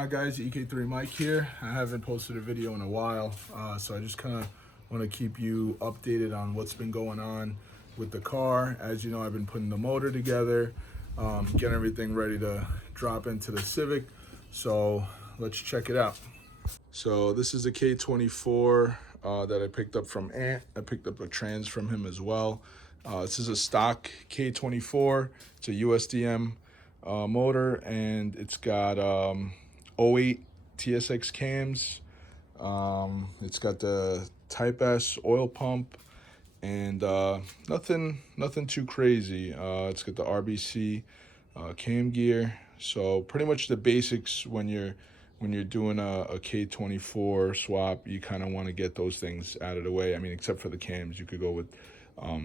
on, guys? EK3 Mike here. I haven't posted a video in a while, so I just kind of want to keep you updated on what's been going on with the car. As you know, I've been putting the motor together, getting everything ready to drop into the Civic, so let's check it out. So this is a K24 that I picked up from Ant. I picked up a trans from him as well. This is a stock K24. It's a USDM motor, and it's got 08 TSX cams. It's got the Type S oil pump, and nothing too crazy. It's got the RBC cam gear. So pretty much the basics when you're doing a K24 swap. You kind of want to get those things out of the way. I mean, except for the cams, you could go with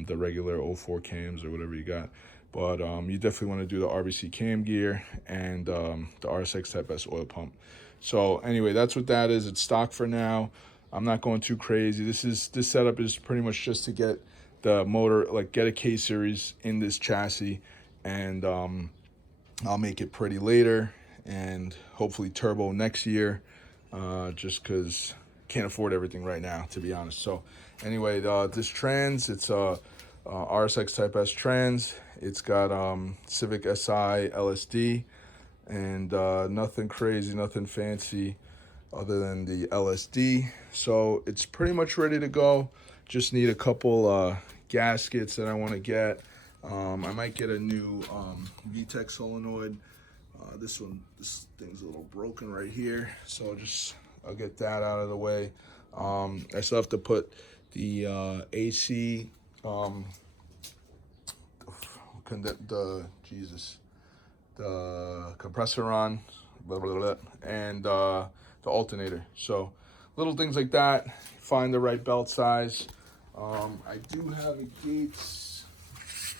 the regular 04 cams or whatever you got. But you definitely want to do the RBC cam gear and the RSX Type S oil pump. So anyway, that's what that is. It's stock for now. I'm not going too crazy. This setup is pretty much just to get the motor, like get a K series in this chassis, and I'll make it pretty later and hopefully turbo next year, just because can't afford everything right now, to be honest. So anyway, this trans, it's a RSX Type S trans. It's got Civic SI LSD, and nothing crazy, nothing fancy other than the LSD. So it's pretty much ready to go. Just need a couple gaskets that I want to get. I might get a new VTEC solenoid. This thing's a little broken right here, so I'll get that out of the way. I still have to put the AC, the compressor on, blah, blah, blah, and the alternator. So little things like that. Find the right belt size. I do have a Gates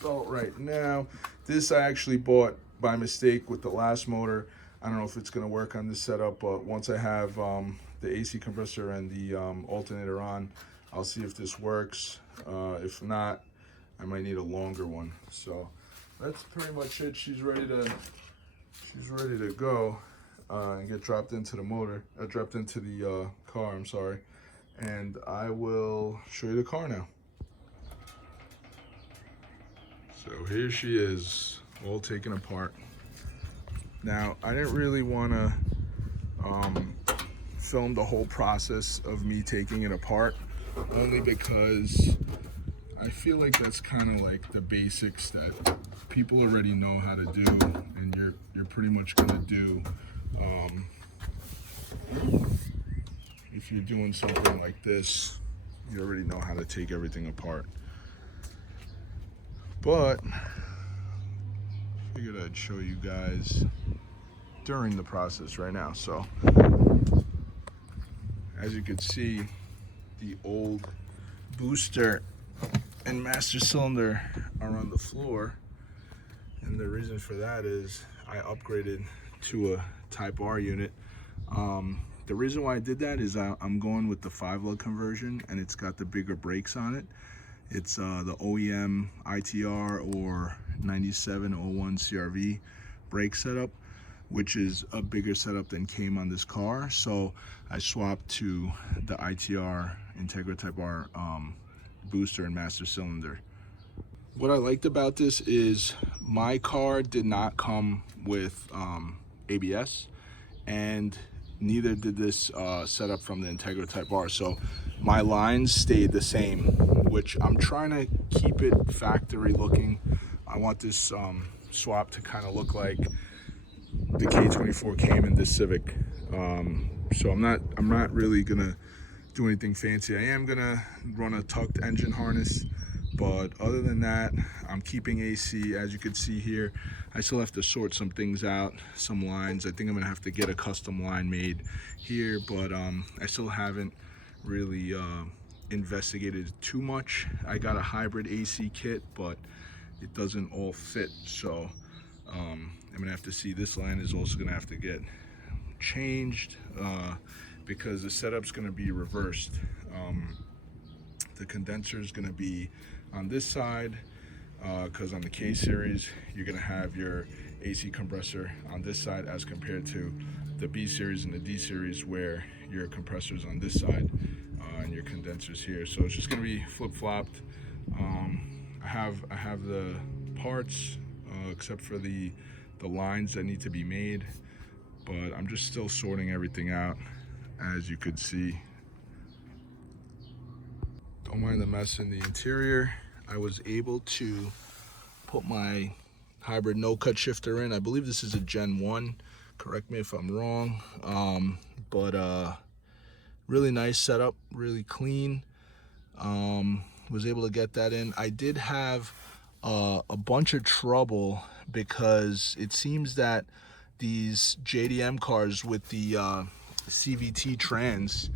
belt right now. This I actually bought by mistake with the last motor. I don't know if it's going to work on this setup, but once I have the AC compressor and the alternator on, I'll see if this works. If not, I might need a longer one. So that's pretty much it. She's ready to go and get dropped into the motor. Dropped into the car. I'm sorry, and I will show you the car now. So here she is, all taken apart. Now, I didn't really want to film the whole process of me taking it apart, only because I feel like that's kind of like the basics that people already know how to do, and you're pretty much gonna do if you're doing something like this. You already know how to take everything apart. But figured I'd show you guys during the process right now. So as you can see, the old booster and master cylinder are on the floor, and the reason for that is I upgraded to a Type R unit. The reason why I did that is I'm going with the 5-lug conversion, and it's got the bigger brakes on it. It's the OEM ITR or 9701 CRV brake setup, which is a bigger setup than came on this car. So I swapped to the ITR Integra Type R booster and master cylinder. What I liked about this is my car did not come with ABS, and neither did this setup from the Integra Type R. So my lines stayed the same, which I'm trying to keep it factory looking. I want this swap to kind of look like the K24 came in this Civic. So I'm not really gonna do anything fancy. I am gonna run a tucked engine harness, but other than that, I'm keeping AC. As you can see here, I still have to sort some things out, some lines. I think I'm gonna have to get a custom line made here, but I still haven't really investigated too much. I got a hybrid AC kit, but it doesn't all fit, so I'm gonna have to see. This line is also gonna have to get changed because the setup's gonna be reversed. The condenser is gonna be on this side, because on the K series you're gonna have your AC compressor on this side as compared to the B series and the D series, where your compressor's on this side and your condenser's here. So it's just gonna be flip-flopped. I have the parts except for the lines that need to be made, but I'm just still sorting everything out, as you could see. Don't mind the mess in the interior. I was able to put my hybrid no-cut shifter in. I believe this is a Gen 1. Correct me if I'm wrong. But really nice setup, really clean. Was able to get that in. I did have a bunch of trouble because it seems that these JDM cars with the CVT trans,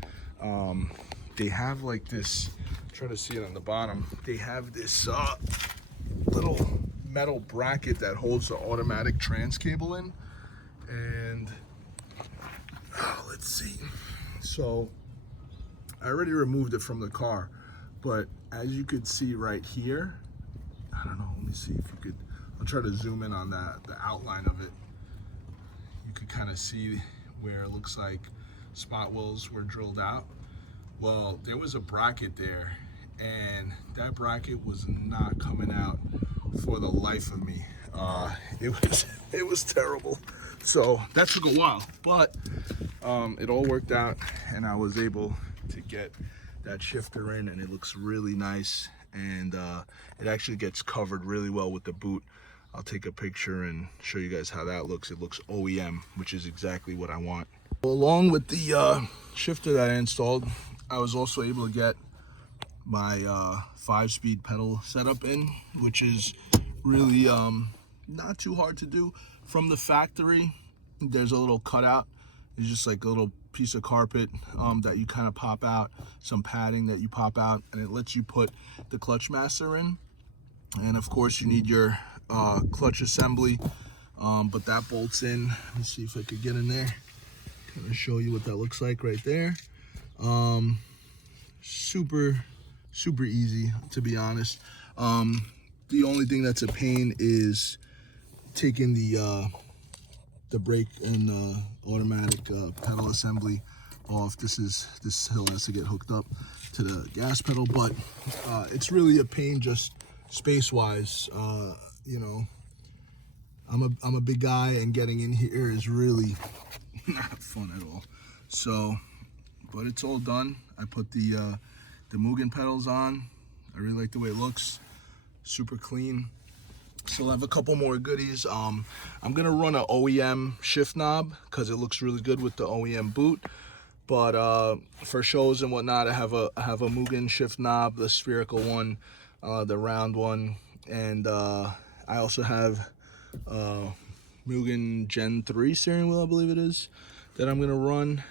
they have like this, try to see it on the bottom, they have this little metal bracket that holds the automatic trans cable in, and let's see, so I already removed it from the car, but as you could see right here, I don't know, let me see if you could, I'll try to zoom in on that, the outline of it. You could kind of see where it looks like spot wells were drilled out. Well, there was a bracket there, and that bracket was not coming out for the life of me. It was terrible. So that took a while, but it all worked out, and I was able to get that shifter in, and it looks really nice, and it actually gets covered really well with the boot. I'll take a picture and show you guys how that looks. It looks OEM, which is exactly what I want. Along with the shifter that I installed, I was also able to get my 5-speed pedal setup in, which is really not too hard to do. From the factory, there's a little cutout. It's just like a little piece of carpet that you kind of pop out, some padding that you pop out, and it lets you put the clutch master in. And of course you need your clutch assembly, but that bolts in. Let me see if I could get in there, kind of show you what that looks like right there. Super easy, to be honest. The only thing that's a pain is taking the brake and automatic pedal assembly off. This hill has to get hooked up to the gas pedal, but it's really a pain just space wise. You know, I'm a big guy, and getting in here is really not fun at all. So, but it's all done. I put the Mugen pedals on. I really like the way it looks. Super clean. Still have a couple more goodies. I'm gonna run an OEM shift knob because it looks really good with the OEM boot. But for shows and whatnot, I have a Mugen shift knob, the spherical one, the round one, and I also have Mugen Gen 3 steering wheel, I believe it is, that I'm gonna run.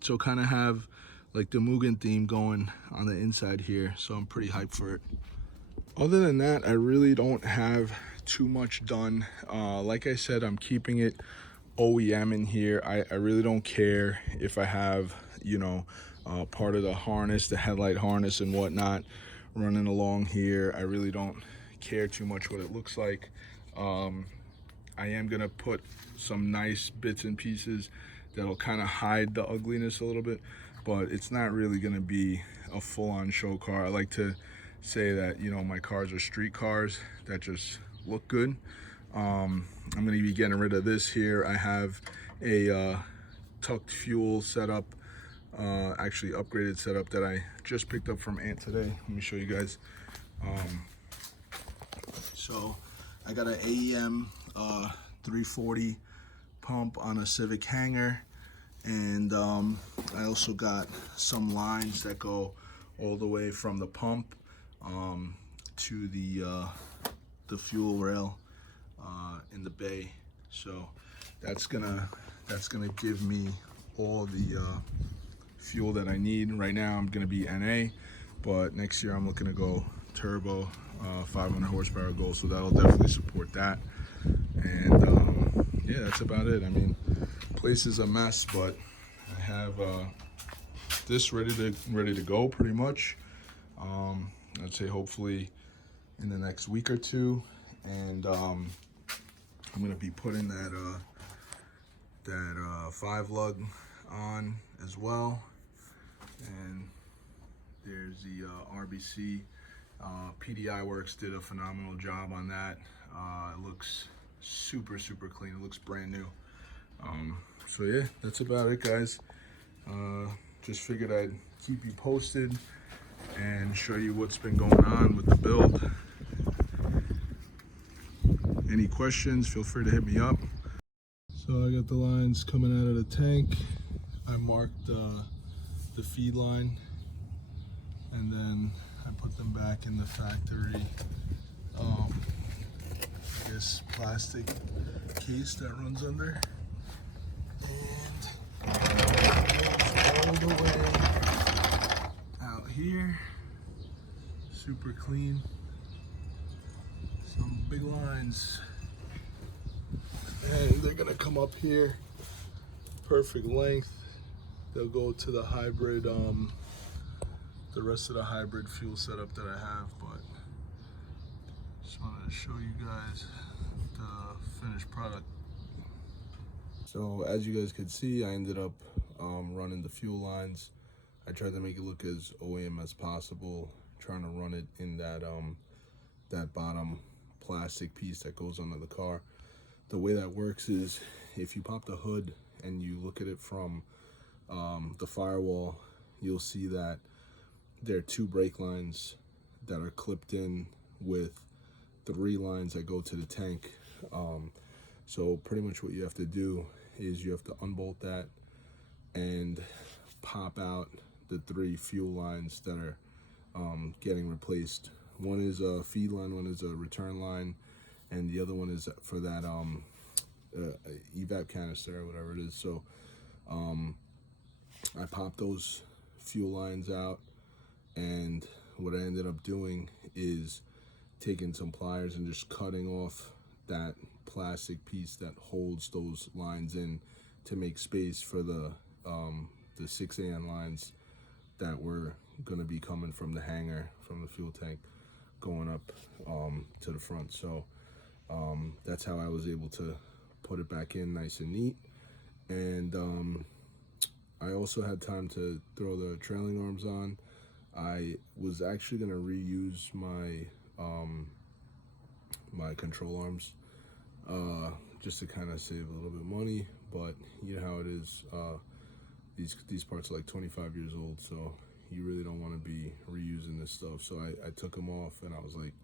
So kind of have like the Mugen theme going on the inside here, so I'm pretty hyped for it. Other than that, I really don't have too much done. Like I said, I'm keeping it OEM in here. I really don't care if I have, you know, part of the harness, the headlight harness and whatnot running along here. I really don't care too much what it looks like. I am gonna put some nice bits and pieces that'll kind of hide the ugliness a little bit, but it's not really gonna be a full-on show car. I like to say that, you know, my cars are street cars that just look good. I'm gonna be getting rid of this here. I have a tucked fuel setup, actually upgraded setup that I just picked up from Ant today. Let me show you guys. So I got an AEM 340 pump on a Civic hanger, and I also got some lines that go all the way from the pump to the fuel rail in the bay. So that's gonna give me all the fuel that I need. Right now I'm gonna be NA, but next year I'm looking to go turbo, 500 horsepower goal, so that'll definitely support that. And yeah, that's about it. I mean, place is a mess, but I have this ready to go pretty much. I'd say hopefully in the next week or two, and I'm gonna be putting that that 5 lug on as well, and there's the RBC. PDI Works did a phenomenal job on that. It looks super clean. It looks brand new. So yeah, that's about it, guys. Just figured I'd keep you posted and show you what's been going on with the build. Any questions, feel free to hit me up. So I got the lines coming out of the tank. I marked the feed line, and then I put them back in the factory this plastic case that runs under, and all the way out here, super clean. Some big lines, and they're gonna come up here, perfect length. They'll go to the hybrid, the rest of the hybrid fuel setup that I have, but just wanted to show you guys the finished product. So as you guys could see, I ended up running the fuel lines. I tried to make it look as OEM as possible, trying to run it in that that bottom plastic piece that goes under the car. The way that works is if you pop the hood and you look at it from the firewall, you'll see that there are 2 brake lines that are clipped in with 3 lines that go to the tank. So pretty much what you have to do is you have to unbolt that and pop out the 3 fuel lines that are getting replaced. One is a feed line, one is a return line, and the other one is for that evap canister or whatever it is. So I popped those fuel lines out, and what I ended up doing is taking some pliers and just cutting off that plastic piece that holds those lines in to make space for the 6AN lines that were going to be coming from the hangar, from the fuel tank, going up to the front. So that's how I was able to put it back in nice and neat. And I also had time to throw the trailing arms on. I was actually going to reuse my my control arms just to kind of save a little bit of money, but you know how it is. These parts are like 25 years old, so you really don't want to be reusing this stuff. So I took them off, and I was like,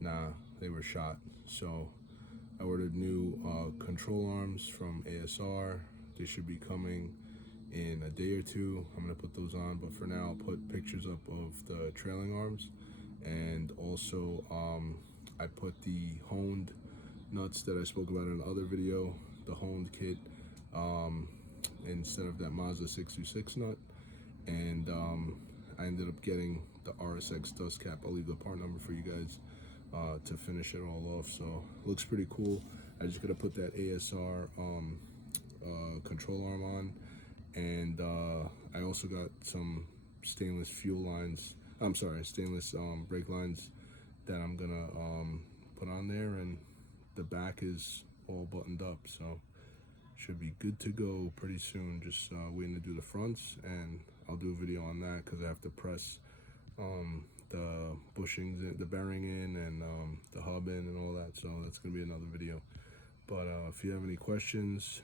nah, they were shot. So I ordered new control arms from ASR. They should be coming in a day or 2. I'm gonna put those on, but for now I'll put pictures up of the trailing arms, and also I put the honed nuts that I spoke about in another video, the honed kit, instead of that Mazda 626 nut. And I ended up getting the RSX dust cap. I'll leave the part number for you guys to finish it all off. So it looks pretty cool. I just gotta put that ASR control arm on, and I also got some stainless fuel lines. I'm sorry, stainless brake lines that I'm gonna put on there, and the back is all buttoned up, so should be good to go pretty soon. Just waiting to do the fronts, and I'll do a video on that because I have to press the bushings, the bearing in, and the hub in and all that, so that's gonna be another video. But if you have any questions,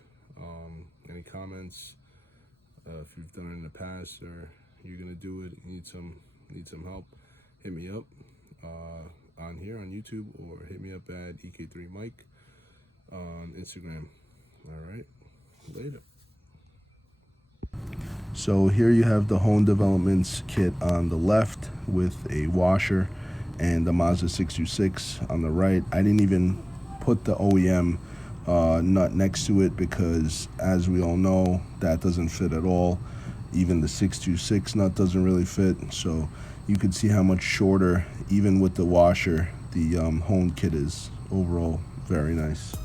any comments, if you've done it in the past or you're gonna do it, need some help, hit me up on here on YouTube, or hit me up at EK3 Mike on Instagram. All right, later. So here you have the Hone Developments kit on the left with a washer, and the Mazda 626 on the right. I didn't even put the OEM nut next to it because, as we all know, that doesn't fit at all. Even the 626 nut doesn't really fit, so you can see how much shorter, even with the washer, the Hone kit is. Overall, very nice.